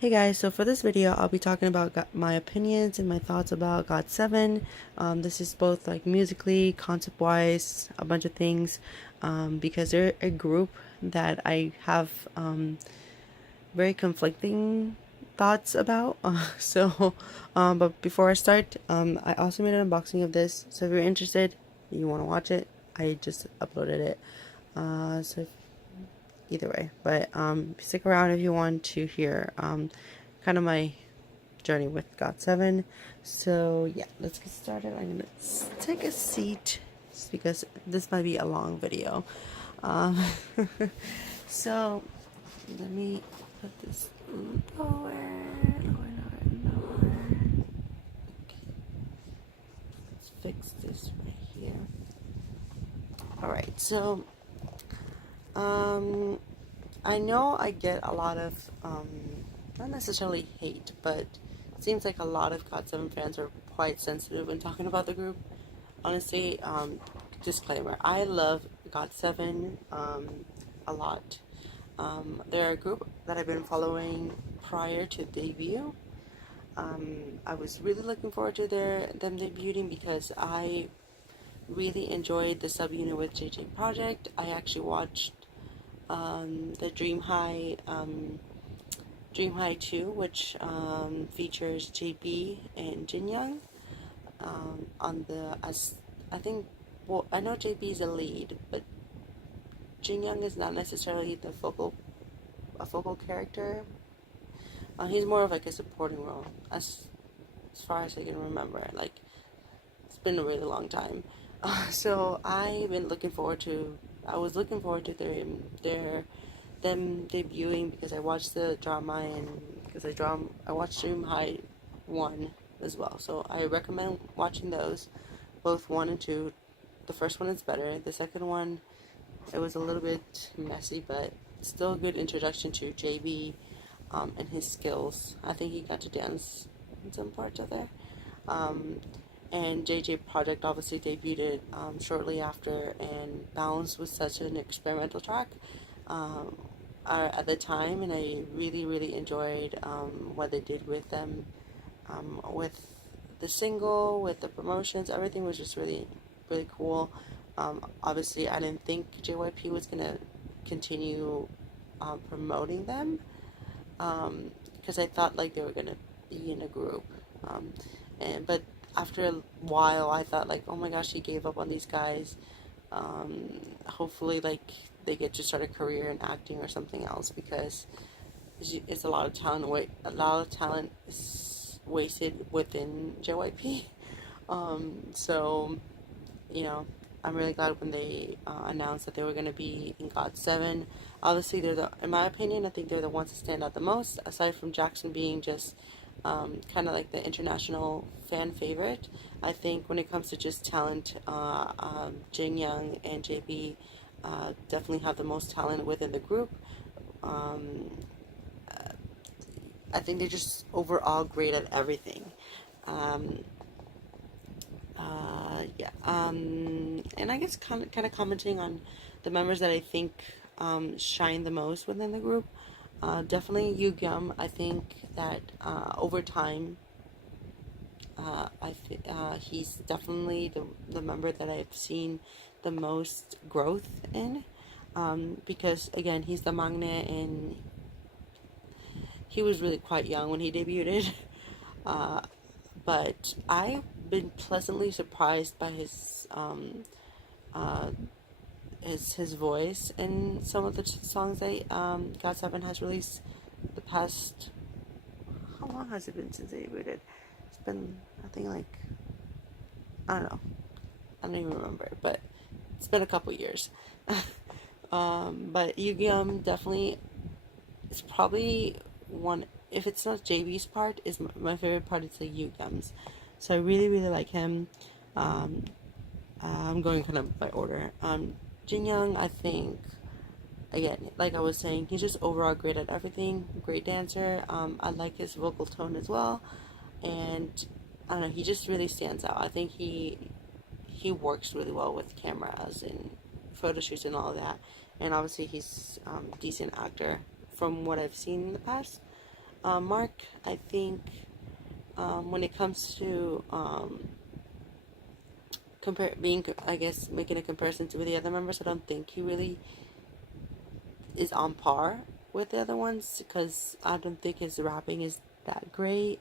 Hey guys, so for this video, I'll be talking about my opinions and my thoughts about GOT7. This is both like musically, concept-wise, a bunch of things, because they're a group that I have very conflicting thoughts about. But before I start, I also made an unboxing of this, so if you're interested, you want to watch it, I just uploaded it. So either way, but stick around if you want to hear kind of my journey with GOT7. So yeah, let's get started. I'm gonna take a seat just because this might be a long video. um, so let me put this nowhere. Let's fix this right here. All right, so I know I get a lot of, not necessarily hate, but it seems like a lot of GOT7 fans are quite sensitive when talking about the group. Honestly, disclaimer, I love GOT7 a lot. They're a group that I've been following prior to debut. I was really looking forward to them debuting because I really enjoyed the subunit with JJ Project. I actually watched the Dream High 2, which features JB and Jin Young. On the as I think, well, I know JB is a lead, but Jin Young is not necessarily a focal character. He's more of like a supporting role, as far as I can remember. Like, it's been a really long time. So I was looking forward to them debuting because I watched the drama, and because I watched Dream High 1 as well. So I recommend watching those, both 1 and 2. The first one is better. The second one, it was a little bit messy, but still a good introduction to JB and his skills. I think he got to dance in some parts of there. Um, and JJ Project obviously debuted shortly after, and Bounce was such an experimental track at the time, and I really enjoyed what they did with them, with the single, with the promotions. Everything was just really cool. Obviously, I didn't think JYP was gonna continue promoting them, because I thought like they were gonna be in a group, but after a while, I thought like, oh my gosh, he gave up on these guys. Hopefully, like, they get to start a career in acting or something else, because it's a lot of talent. A lot of talent is wasted within JYP. So you know, I'm really glad when they announced that they were going to be in GOT7. Obviously, in my opinion, I think they're the ones that stand out the most, aside from Jackson being just kind of like the international fan favorite. I think when it comes to just talent, Jin Young and JB definitely have the most talent within the group. Um, I think they're just overall great at everything. Um, yeah. And I guess kind of commenting on the members that I think shine the most within the group. Definitely Yugyeom. I think that over time, he's definitely the member that I've seen the most growth in. Because again, he's the maknae, and he was really quite young when he debuted. Uh, but I've been pleasantly surprised by uh, his voice in some of the songs that GOT7 has released the past. How long has it been since they debuted? It's been, I think, like, I don't know. I don't even remember, but it's been a couple years. But Yugyeom definitely is probably one. If it's not JB's part, is my favorite part. It's like Yugyeom's. So I really like him. Um, I'm going kind of by order. Jin Young, I think, again, like I was saying, he's just overall great at everything. Great dancer. I like his vocal tone as well, and I don't know. He just really stands out. I think he works really well with cameras and photo shoots and all that. And obviously, he's a decent actor from what I've seen in the past. Mark, I think when it comes to I guess making a comparison to the other members, I don't think he really is on par with the other ones because I don't think his rapping is that great,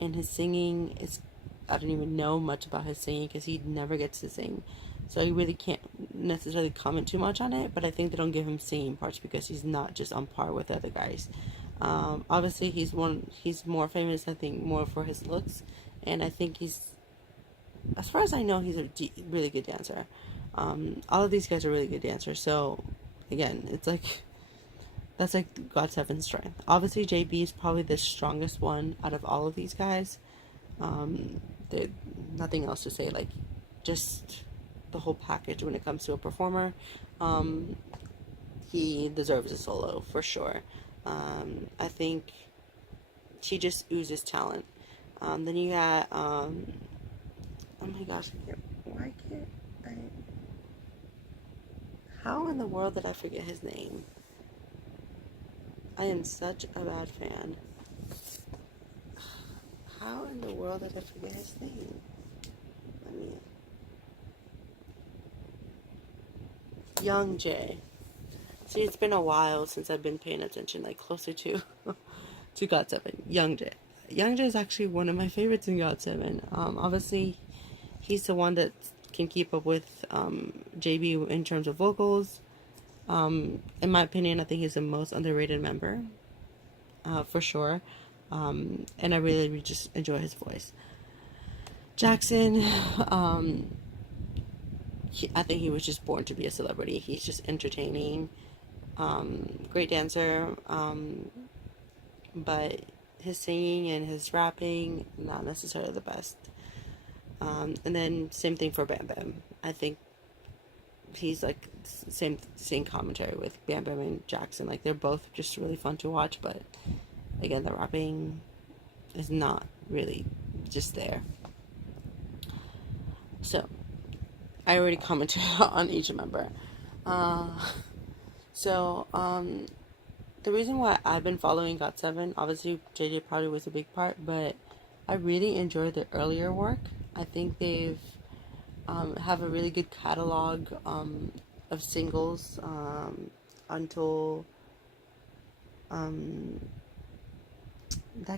and his singing is, I don't even know much about his singing because he never gets to sing, so I really can't necessarily comment too much on it. But I think they don't give him singing parts because he's not just on par with the other guys. Obviously he's more famous, I think, more for his looks, and I think as far as I know, he's a really good dancer. All of these guys are really good dancers, so again, it's like that's like got7's strength. Obviously, JB is probably the strongest one out of all of these guys. Um, Nothing else to say. Like, just the whole package when it comes to a performer. Um, he deserves a solo for sure. I think he just oozes talent. Then you got, oh my gosh, why can't I? How in the world did I forget his name? I am such a bad fan. How in the world did I forget his name? Let me. Young Jay. See, it's been a while since I've been paying attention, like closer to to got7. Young Jay. Young Jay is actually one of my favorites in got7. Obviously, he's the one that can keep up with JB in terms of vocals. In my opinion, I think he's the most underrated member, for sure. And I really just enjoy his voice. Jackson, I think he was just born to be a celebrity. He's just entertaining, great dancer, but his singing and his rapping, not necessarily the best. And then same thing for Bam Bam. I think he's like same commentary with Bam Bam and Jackson. Like, they're both just really fun to watch, but again, the rapping is not really just there. So I already commented on each member. The reason why I've been following got7, obviously JJ probably was a big part, but I really enjoyed their earlier work. I think they've have a really good catalog of singles until that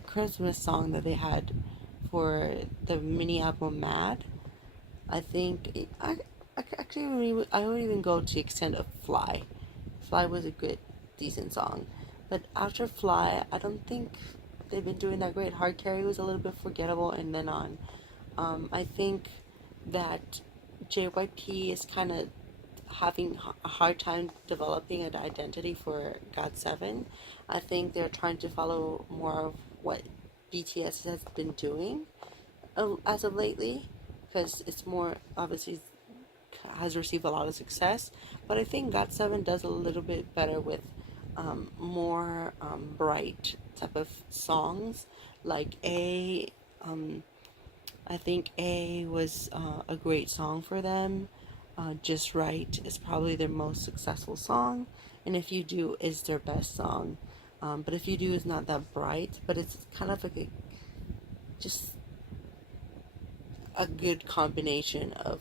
Christmas song that they had for the mini album Mad. I think I would even go to the extent of Fly. Fly was a good, decent song, but after Fly, I don't think they've been doing that great. Hard Carry was a little bit forgettable, and then on. I think that JYP is kind of having a hard time developing an identity for got7. I think they're trying to follow more of what BTS has been doing as of lately, because it's more obviously has received a lot of success. But I think got7 does a little bit better with more bright type of songs, like I think A was a great song for them. Just Right is probably their most successful song, and If You Do is their best song. But If You Do is not that bright, but it's kind of like just a good combination of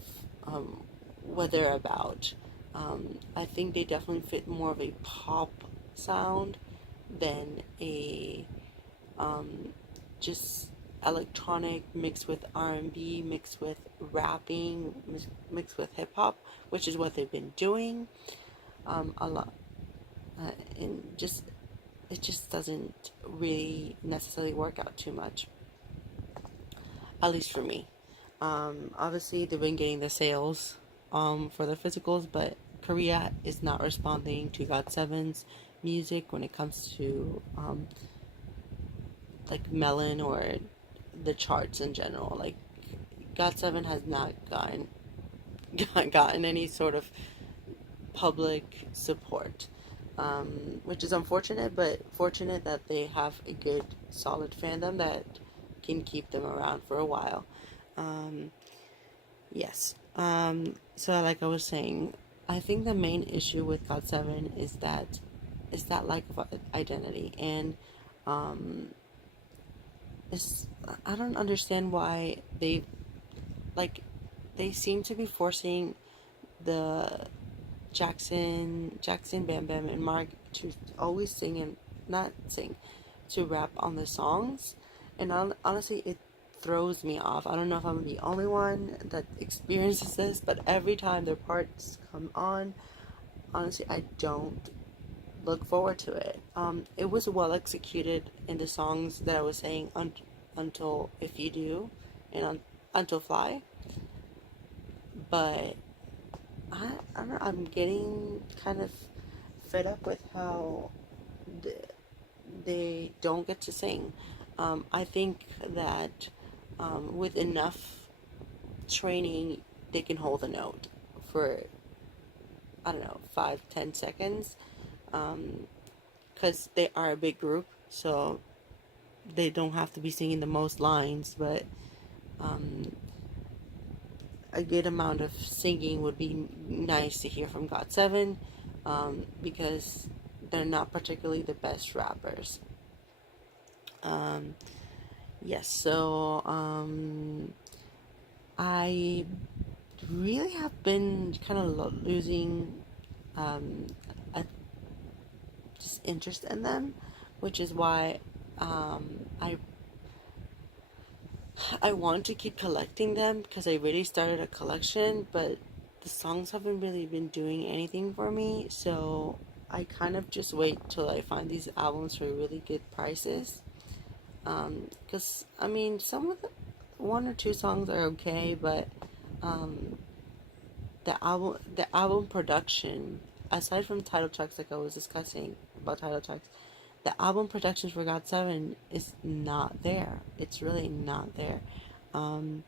what they're about. I think they definitely fit more of a pop sound than a just electronic mixed with R&B, mixed with rapping, mixed with hip hop, which is what they've been doing a lot, and just it just doesn't really necessarily work out too much, at least for me. Obviously, they've been getting the sales for their physicals, but Korea is not responding to got7's music when it comes to like Melon or the charts in general. Like, got7 has not gotten any sort of public support, which is unfortunate, but fortunate that they have a good solid fandom that can keep them around for a while. Yes. So like I was saying, I think the main issue with got7 is that lack of identity, and Um, it's, I don't understand why like they seem to be forcing the Jackson, Bam Bam, and Mark to always sing and not sing, to rap on the songs, and honestly, it throws me off. I don't know if I'm the only one that experiences this, but every time their parts come on, honestly, I don't look forward to it. It was well executed in the songs that I was saying, until If You Do, and Until Fly, but I don't know, I'm getting kind of fed up with how they don't get to sing. I think that with enough training, they can hold a note for, I don't know, 5-10 seconds, because they are a big group, so they don't have to be singing the most lines, but um, a good amount of singing would be nice to hear from GOT7, because they're not particularly the best rappers. Um, yes, so I really have been kind of losing um, a, just interest in them, which is why I want to keep collecting them, because I really started a collection, but the songs haven't really been doing anything for me, so I kind of just wait till I find these albums for really good prices. Because I mean, some of the one or two songs are okay, but um, the album production, aside from title tracks, like I was discussing about title tracks, the album production for GOT7 is not there. It's really not there. Um,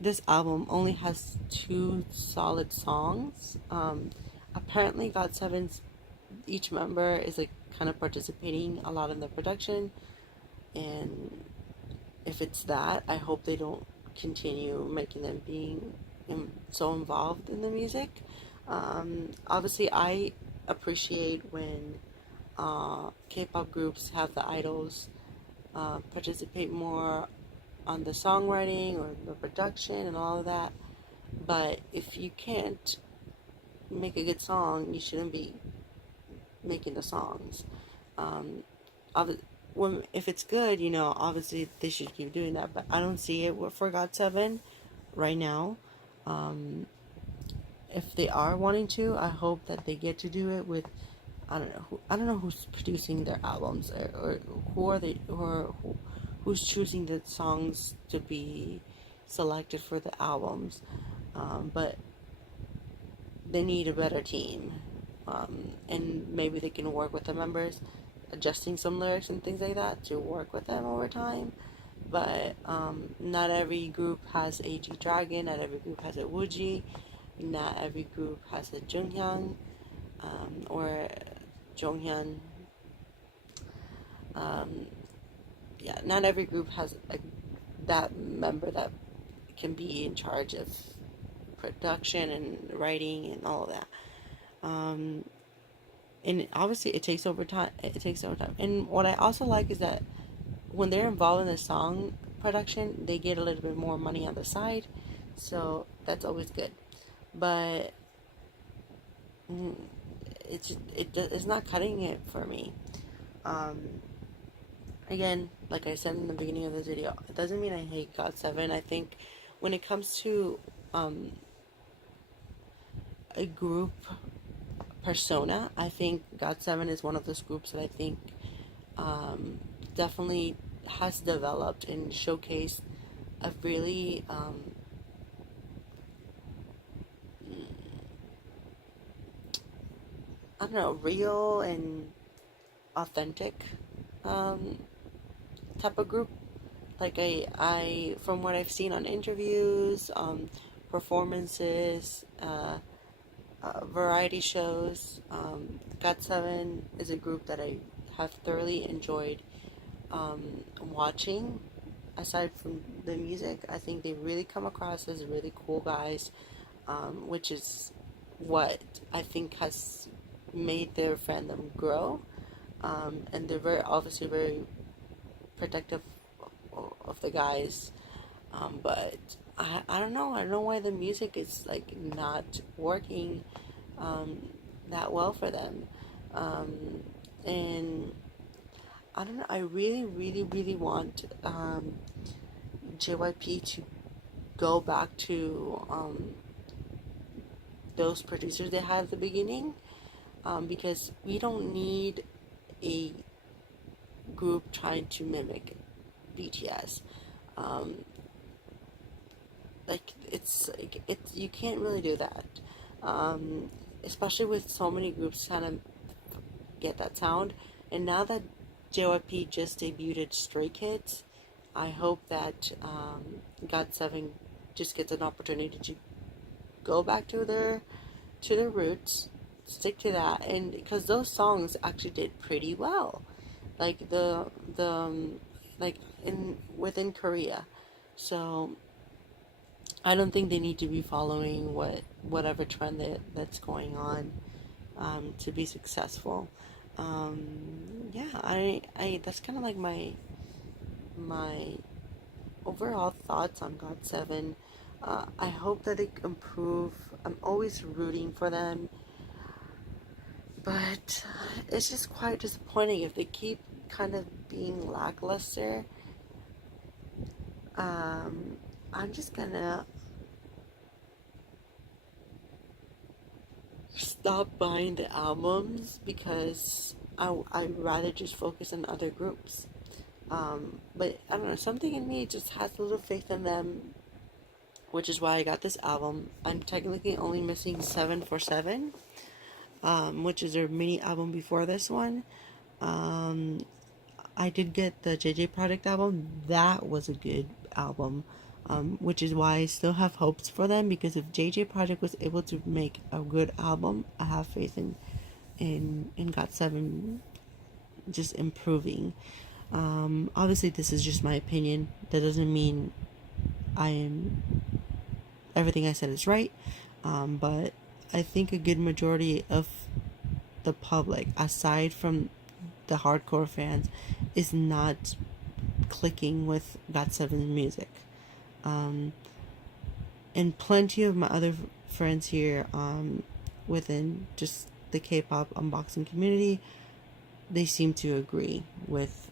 this album only has two solid songs. Apparently, GOT7's each member is like kind of participating a lot in the production, and if it's that, I hope they don't continue making them being so involved in the music. Obviously, I appreciate when K-pop groups have the idols participate more on the songwriting or the production and all of that. But if you can't make a good song, you shouldn't be making the songs. Um, when if it's good, obviously they should keep doing that. But I don't see it for GOT7 right now. Um, if they are wanting to, I hope that they get to do it with, I don't know who's producing their albums, or who are they, or who's choosing the songs to be selected for the albums. But they need a better team, and maybe they can work with the members, adjusting some lyrics and things like that to work with them over time. But not every group has a G Dragon, not every group has a Wooji, not every group has a Junghyun, or Jonghyun. Um, yeah, not every group has that member that can be in charge of production and writing and all of that. Um, and obviously, it takes over time. It takes over time. And what I also like is that when they're involved in the song production, they get a little bit more money on the side, so that's always good. But mm, it's not cutting it for me. Um, Again, like I said in the beginning of this video, it doesn't mean I hate GOT7. I think when it comes to um, a group persona, I think GOT7 is one of those groups that I think um, definitely has developed and showcased a really I don't know, real and authentic um, type of group. Like I from what I've seen on interviews, performances, variety shows, GOT7 is a group that I have thoroughly enjoyed watching. Aside from the music, I think they really come across as really cool guys, which is what I think has made their fandom grow. and they're very obviously very protective of the guys. But I don't know. I don't know why the music is like not working that well for them. And I don't know. I really, really, really want JYP to go back to those producers they had at the beginning, because we don't need a group trying to mimic BTS. Um, you can't really do that, especially with so many groups trying to get that sound. And now that JYP just debuted Stray Kids, I hope that GOT7 just gets an opportunity to go back to their roots, stick to that, and because those songs actually did pretty well, like the like in within Korea. So I don't think they need to be following whatever trend that's going on to be successful. Yeah, I that's kind of like my overall thoughts on GOT7. I hope that they improve. I'm always rooting for them, but it's just quite disappointing if they keep kind of being lackluster. Um, I'm just gonna stop buying the albums because I'd rather just focus on other groups. But I don't know, something in me just has a little faith in them, which is why I got this album. I'm technically only missing 747, which is their mini album before this one. Um, I did get the JJ Project album. That was a good album, which is why I still have hopes for them, because if JJ Project was able to make a good album, I have faith in GOT7 just improving. Obviously, this is just my opinion. That doesn't mean I am everything I said is right, but I think a good majority of the public, aside from the hardcore fans, is not clicking with GOT7's music. Um, and plenty of my other friends here within just the K-pop unboxing community, they seem to agree with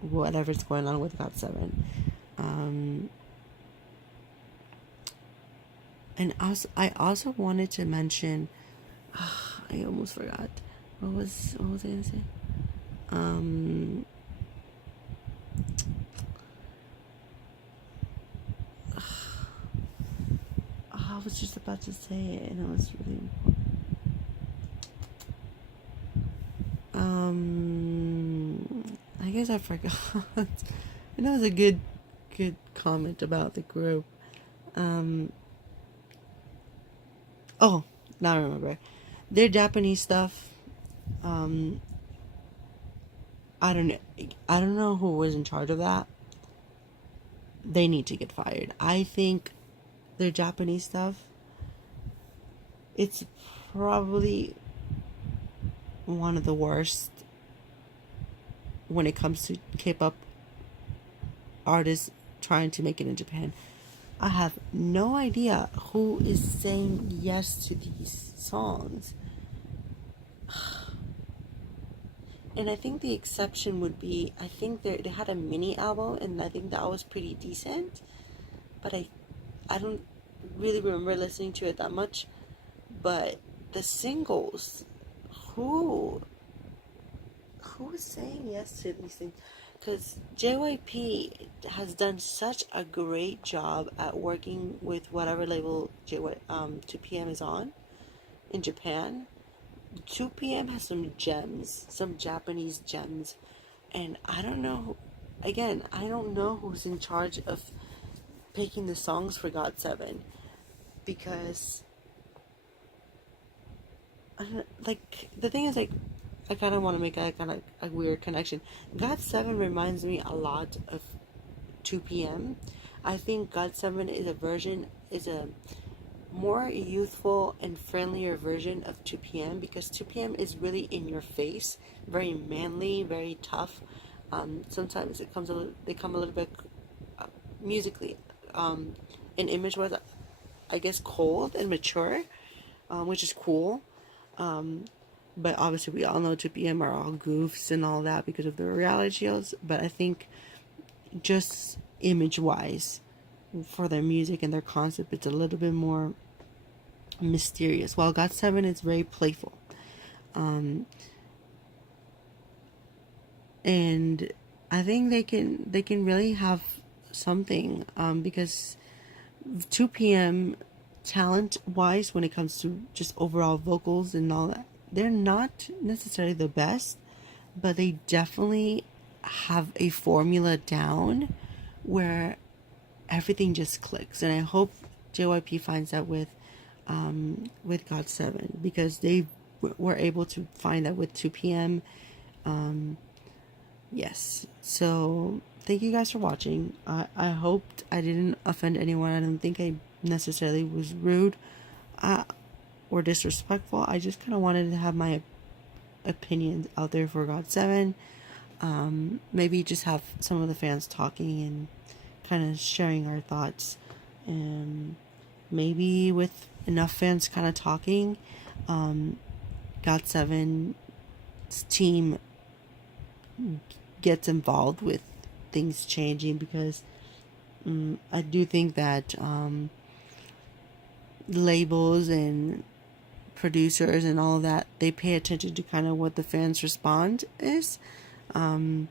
whatever's going on with GOT7. And I also wanted to mention, I almost forgot. What was I gonna say? Um, I was just about to say it, and it was really important. I guess I forgot. And that was a good comment about the group. Oh, now I remember. Their Japanese stuff. Um, I don't know. I don't know who was in charge of that. They need to get fired. I think their Japanese stuff, it's probably one of the worst when it comes to K-pop artists trying to make it in Japan. I have no idea who is saying yes to these songs. And I think the exception would be, I think they had a mini album, and I think that was pretty decent. But I don't really remember listening to it that much. But the singles, who is saying yes to these things? Because JYP has done such a great job at working with whatever label 2PM is on in Japan. 2PM has some gems, some Japanese gems, and I don't know. Again, I don't know who's in charge of picking the songs for GOT7, because like the thing is, like, I kind of want to make a kind of a weird connection. GOT7 reminds me a lot of 2PM. I think GOT7 is a more youthful and friendlier version of 2PM, because 2PM is really in your face, very manly, very tough. Sometimes they come a little bit musically, and image was, I guess, cold and mature, which is cool. But obviously, we all know 2PM are all goofs and all that because of the reality shows. But I think just image wise, for their music and their concept, it's a little bit more mysterious. While got7 is very playful. And I think they can really have something, because 2PM talent wise, when it comes to just overall vocals and all that, they're not necessarily the best, but they definitely have a formula down where everything just clicks. And I hope JYP finds that with got7, because they were able to find that with 2PM. Yes, so thank you guys for watching. I hoped I didn't offend anyone. I don't think I necessarily was rude or disrespectful. I just kind of wanted to have my opinions out there for got7. Maybe just have some of the fans talking and kind of sharing our thoughts. And maybe with enough fans kind of talking, got7's team gets involved with things changing, because I do think that labels and producers and all of that, they pay attention to kind of what the fans respond is. But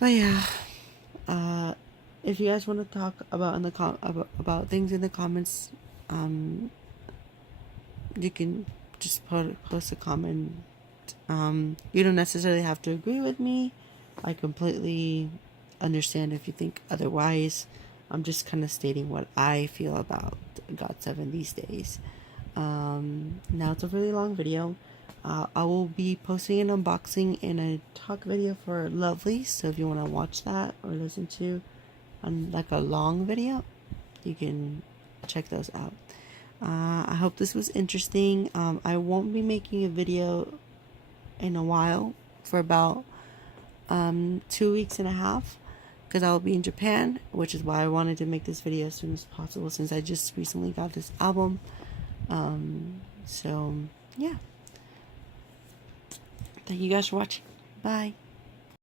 yeah, if you guys want to talk about about things in the comments, you can just post a comment. You don't necessarily have to agree with me. I completely understand if you think otherwise. I'm just kind of stating what I feel about got7 these days. Now it's a really long video. I will be posting an unboxing and a talk video for Lovely, so if you want to watch that or listen to like a long video, you can check those out. I hope this was interesting. I won't be making a video in a while, for about 2.5 weeks, because I will be in Japan, which is why I wanted to make this video as soon as possible, since I just recently got this album. So yeah, thank you guys for watching. Bye.